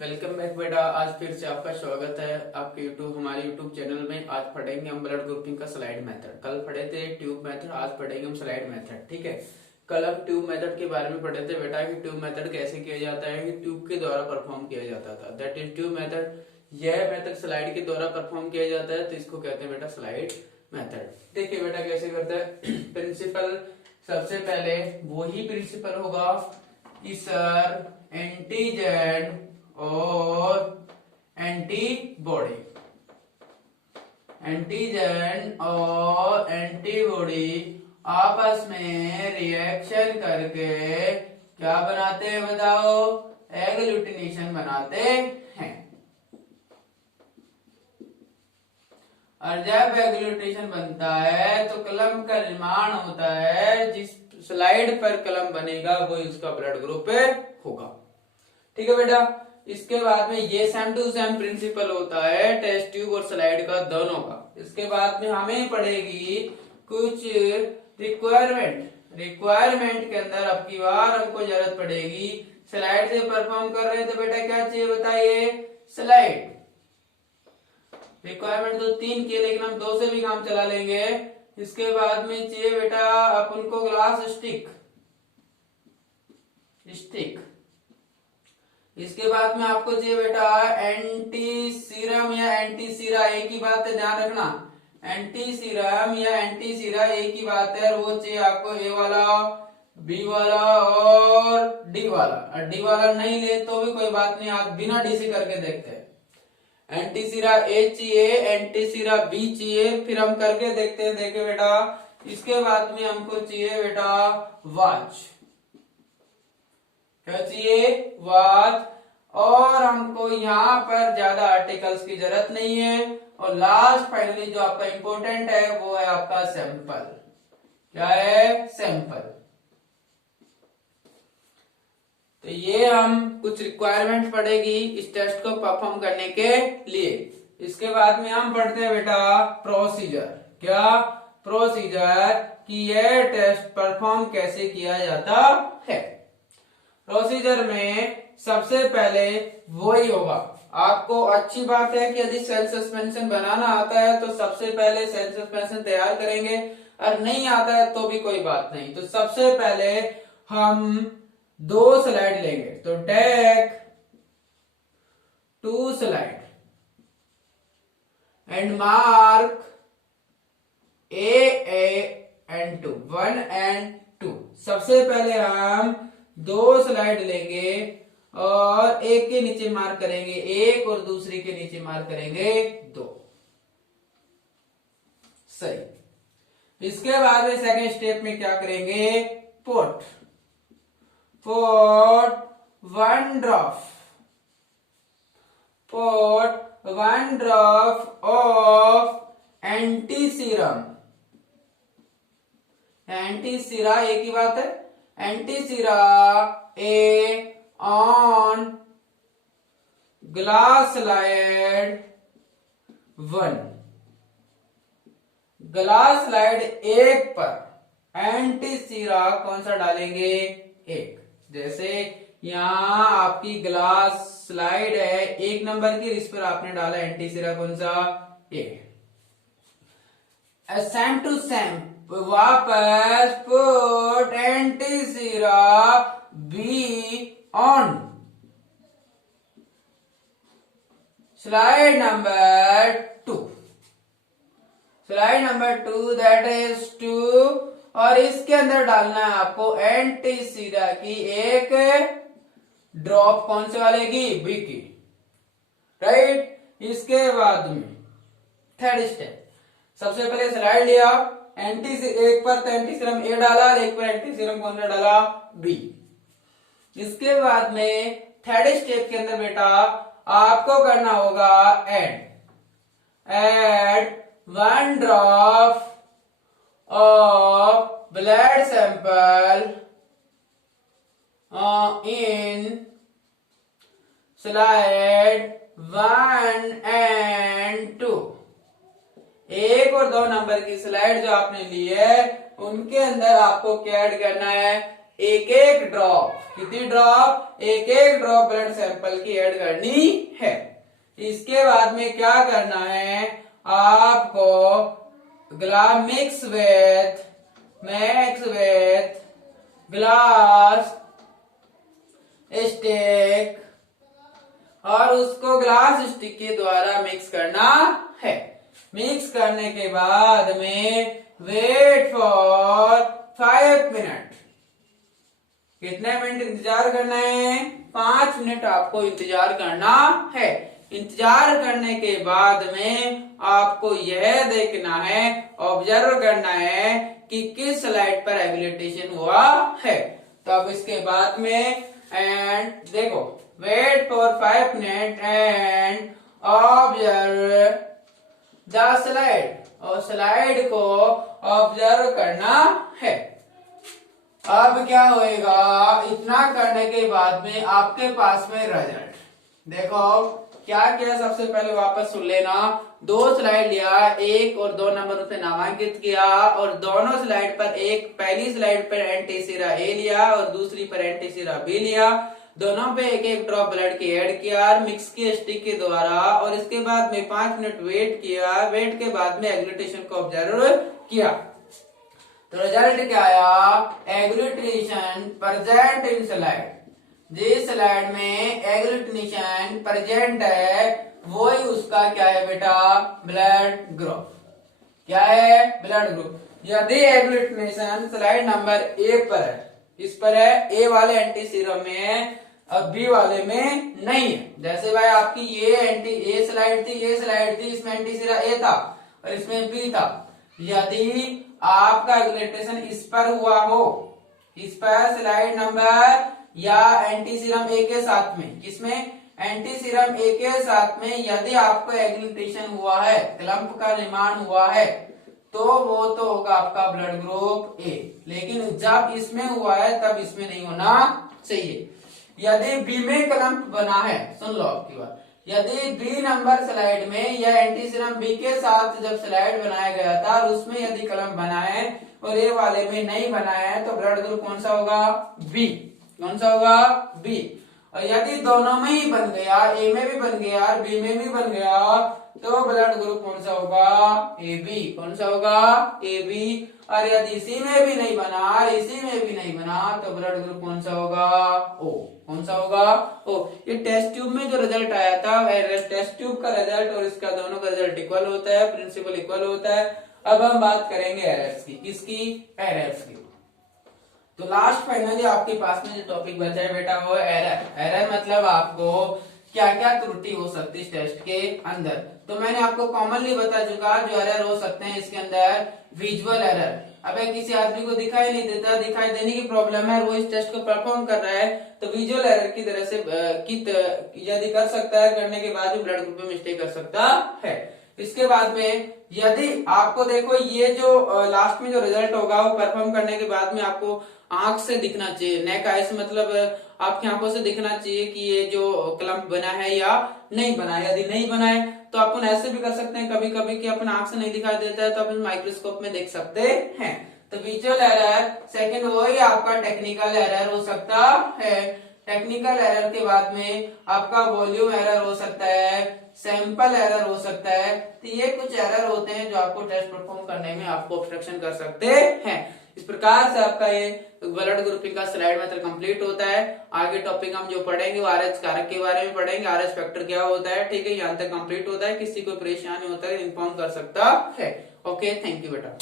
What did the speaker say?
Welcome back बेटा। आज फिर से आपका स्वागत है आपके हमारे यूट्यूब चैनल में। आज पढ़ेंगे हम ब्लड ग्रुपिंग का स्लाइड मेथड। कल पढ़े थे ट्यूब मेथड, आज पढ़ेंगे हम स्लाइड मेथड। ठीक है, कल हम ट्यूब मेथड के बारे में पढ़े थे बेटा कि ट्यूब मेथड कैसे किया जाता है, कि ट्यूब के द्वारा परफॉर्म किया जाता था। That is tube method. यह मेथड स्लाइड के द्वारा परफॉर्म किया जाता है, तो इसको कहते हैं बेटा स्लाइड मेथड। देखिए बेटा कैसे करते हैं। प्रिंसिपल सबसे पहले वही प्रिंसिपल होगा कि सर एंटीजन और एंटीबॉडी, एंटीजन और एंटीबॉडी आपस में रिएक्शन करके क्या बनाते हैं बताओ? एग्लूटिनेशन बनाते हैं। और जब एग्लूटिनेशन बनता है तो कलम का निर्माण होता है। जिस स्लाइड पर कलम बनेगा वो उसका ब्लड ग्रुप होगा। ठीक है बेटा। इसके बाद में ये सेम टू सेम प्रिंसिपल होता है टेस्ट ट्यूब और स्लाइड का, दोनों का। इसके बाद में हमें पड़ेगी कुछ रिक्वायरमेंट के अंदर अब की बार हमको जरूरत पड़ेगी। स्लाइड से परफॉर्म कर रहे हैं तो बेटा क्या चाहिए बताइए? स्लाइड। रिक्वायरमेंट तो 3 की है, लेकिन हम 2 से भी काम चला लेंगे। इसके बाद में चाहिए बेटा अपन को ग्लास स्टिक। इसके बाद में आपको चाहिए बेटा एंटी सीरम या एंटी सीरा। एक ही बात है, ध्यान रखना। एंटी सीरम या एंटी सीरा एक ही बात है। और वो चाहिए आपको ए वाला, बी वाला और डी वाला। और डी वाला नहीं ले तो भी कोई बात नहीं, आप बिना डी से करके देखते हैं। एंटी सीरा ए चाहिए, एंटी सीरा बी चाहिए, फिर हम करके देखते हैं। देखिए बेटा, इसके बाद में हमको चाहिए बेटा वॉच। क्या चाहिए? वॉच। और हमको यहाँ पर ज्यादा आर्टिकल्स की जरूरत नहीं है। और लास्ट फाइनली जो आपका इंपॉर्टेंट है वो है आपका सैंपल। क्या है? सैंपल। तो ये हम कुछ रिक्वायरमेंट पड़ेगी इस टेस्ट को परफॉर्म करने के लिए। इसके बाद में हम पढ़ते हैं बेटा प्रोसीजर। क्या? प्रोसीजर कि यह टेस्ट परफॉर्म कैसे किया जाता है। प्रोसीजर में सबसे पहले वही होगा। आपको अच्छी बात है कि यदि सेल सस्पेंशन बनाना आता है तो सबसे पहले सेल सस्पेंशन तैयार करेंगे, और नहीं आता है तो भी कोई बात नहीं। तो सबसे पहले हम 2 स्लाइड लेंगे। तो take 2 slide and mark A and 2, 1 and 2। सबसे पहले हम 2 स्लाइड लेंगे और एक के नीचे मार्क करेंगे 1 और दूसरी के नीचे मार्क करेंगे 2। सही। इसके बाद में सेकेंड स्टेप में क्या करेंगे? Put 1 drop of anti serum. Anti sera एक ही बात है। Anti sera A on glass slide 1। Glass slide 1 पर एंटी सीरा कौन सा डालेंगे? 1। जैसे यहां आपकी ग्लास स्लाइड है 1 नंबर की, इस पर आपने डाला एंटी सीरा कौन सा? 1। सेम टू सेम वापस put anti Sira be on slide number 2। Slide number 2 that is 2। और इसके अंदर डालना है आपको एंटी सीरा की 1 ड्रॉप। कौन से वाले की? बी की। राइट। इसके बाद में थर्ड स्टेप, सबसे पहले स्लाइड लिया, एक पर एंटी सीरम ए डाला और एक पर एंटी सीरम कौन सा डाला? बी। इसके बाद में थर्ड स्टेप के अंदर बेटा आपको करना होगा add 1 drop of blood sample in slide 1 and 2। 1 और 2 नंबर की स्लाइड जो आपने ली है उनके अंदर आपको क्या ऐड करना है? एक एक ड्रॉप, कितनी ड्रॉप, एक एक ड्रॉप ब्लड सैंपल की ऐड करनी है। इसके बाद में क्या करना है, आपको glass mix with glass stick और उसको ग्लास स्टिक के द्वारा मिक्स करना है। मिक्स करने के बाद में वेट फॉर 5 मिनट। कितने मिनट इंतजार करना है, 5 मिनट आपको इंतजार करना है। इंतजार करने के बाद में आपको यह देखना है, ऑब्जर्व करना है कि किस स्लाइड पर एग्लिटेशन हुआ है। तो अब इसके बाद में एंड देखो, wait for 5 minute and observe the slide, और स्लाइड को ऑब्जर्व करना है। अब क्या होएगा, इतना करने के बाद में आपके पास में रिजल्ट देखो क्या क्या। सबसे पहले वापस सुन लेना, 2 स्लाइड लिया, 1 और 2 नंबर उसे नामांकित किया और दोनों स्लाइड पर पहली स्लाइड पर एंटीसीरा ए लिया और दूसरी पर एंटीसीरा बी लिया। दोनों पे एक एक ड्रॉप ब्लड की ऐड किया और मिक्स किया स्टिक के द्वारा, और इसके बाद में 5 मिनट वेट किया। वेट के बाद में एग्लिटेशन को ऑब्जर्व किया। तो रिजल्ट क्या आया, एग्लिटेशन प्रेजेंट इन स्लाइड। जिस स्लाइड में एग्लिटेशन प्रेजेंट है वही उसका क्या है बेटा, ब्लड ग्रुप। क्या है, ब्लड ग्रुप। यदि एग्लिटेशन स्लाइड नंबर ए पर है, इस पर है, ए वाले एंटीसीरम में है, अब बी वाले में नहीं है। जैसे भाई आपकी ये स्लाइड थी, ये स्लाइड थी, इसमें एंटीसीरा ए था और इसमें बी था। यदि आपका एग्लिटेशन इस पर हुआ हो, इस पर स्लाइड नंबर या एंटीसीरम ए के साथ में, किसमें, एंटीसीरम ए के साथ में यदि आपको एग्लिटेशन हुआ है, क्लम्प का निर्माण हुआ है, तो वो तो होगा आपका ब्लड ग्रुप ए। लेकिन जब इसमें हुआ है तब इसमें नहीं होना चाहिए। यदि बी में क्लम्प बना है, सुन लो आपकी बात, यदि बी नंबर स्लाइड में या एंटीसीरम बी के साथ जब स्लाइड बनाया गया था और उसमें यदि क्लम्प बना है और ए वाले में नहीं बनाया है, तो ब्लड ग्रुप कौन सा होगा, बी। कौन सा होगा, बी। और यदि दोनों में ही बन गया, ए में भी बन गया और बी में भी बन गया, तो ब्लड ग्रुप कौन सा होगा, ए बी। कौन सा होगा, ए बी। और यदि इसी में भी नहीं बना और इसी में भी नहीं बना, तो ब्लड ग्रुप कौन सा होगा, ओ। कौन सा होगा, ओ। ये टेस्ट ट्यूब में जो रिजल्ट आया था, टेस्ट ट्यूब का रिजल्ट और इसका दोनों का रिजल्ट इक्वल होता है, प्रिंसिपल इक्वल होता है। अब हम बात करेंगे एरर्स की, किसकी, एरर्स की। तो लास्ट फाइनली आपके पास में जो टॉपिक बचा है बेटा वो एरर। एरर मतलब आपको क्या क्या त्रुटि हो सकती है इस टेस्ट के अंदर। तो मैंने आपको कॉमनली बता चुका जो एरर हो सकते हैं इसके अंदर, विजुअल एरर। अबे किसी आदमी को दिखाई नहीं देता, दिखाई देने की प्रॉब्लम है और वो इस टेस्ट को परफॉर्म कर रहा है, तो विजुअल एरर की तरह से यदि कर सकता है, करने के बाद भी ब्लड ग्रुप में मिस्टेक कर सकता है। इसके बाद में यदि आपको देखो ये जो लास्ट में जो रिजल्ट होगा वो परफॉर्म करने के बाद में आपको आंख से दिखना चाहिए, नेक आइस मतलब आपकी आंखों से दिखना चाहिए कि ये जो क्लम्प बना है या नहीं बना है। यदि नहीं बना है तो अपन ऐसे भी कर सकते हैं कभी कभी कि अपन आंख से नहीं दिखाई देता है तो अपन माइक्रोस्कोप में देख सकते हैं। तो विजुअल एरर सेकंड वही आपका टेक्निकल एरर हो सकता है। टेक्निकल एरर के बाद में आपका वॉल्यूम एरर हो सकता है, सैंपल एरर हो सकता है। तो ये कुछ एरर होते हैं जो आपको टेस्ट परफॉर्म करने में आपको ऑब्स्ट्रक्शन कर सकते हैं। इस प्रकार से आपका ये ब्लड ग्रुपिंग का स्लाइड मेथड कंप्लीट होता है। आगे टॉपिक हम जो पढ़ेंगे वो आरएच कारक के बारे में पढ़ेंगे, आरएच फैक्टर क्या होता है, ठीक है। यहाँ तक कंप्लीट होता है, किसी को परेशानी होता है इन्फॉर्म कर सकता है। ओके, थैंक यू बेटा।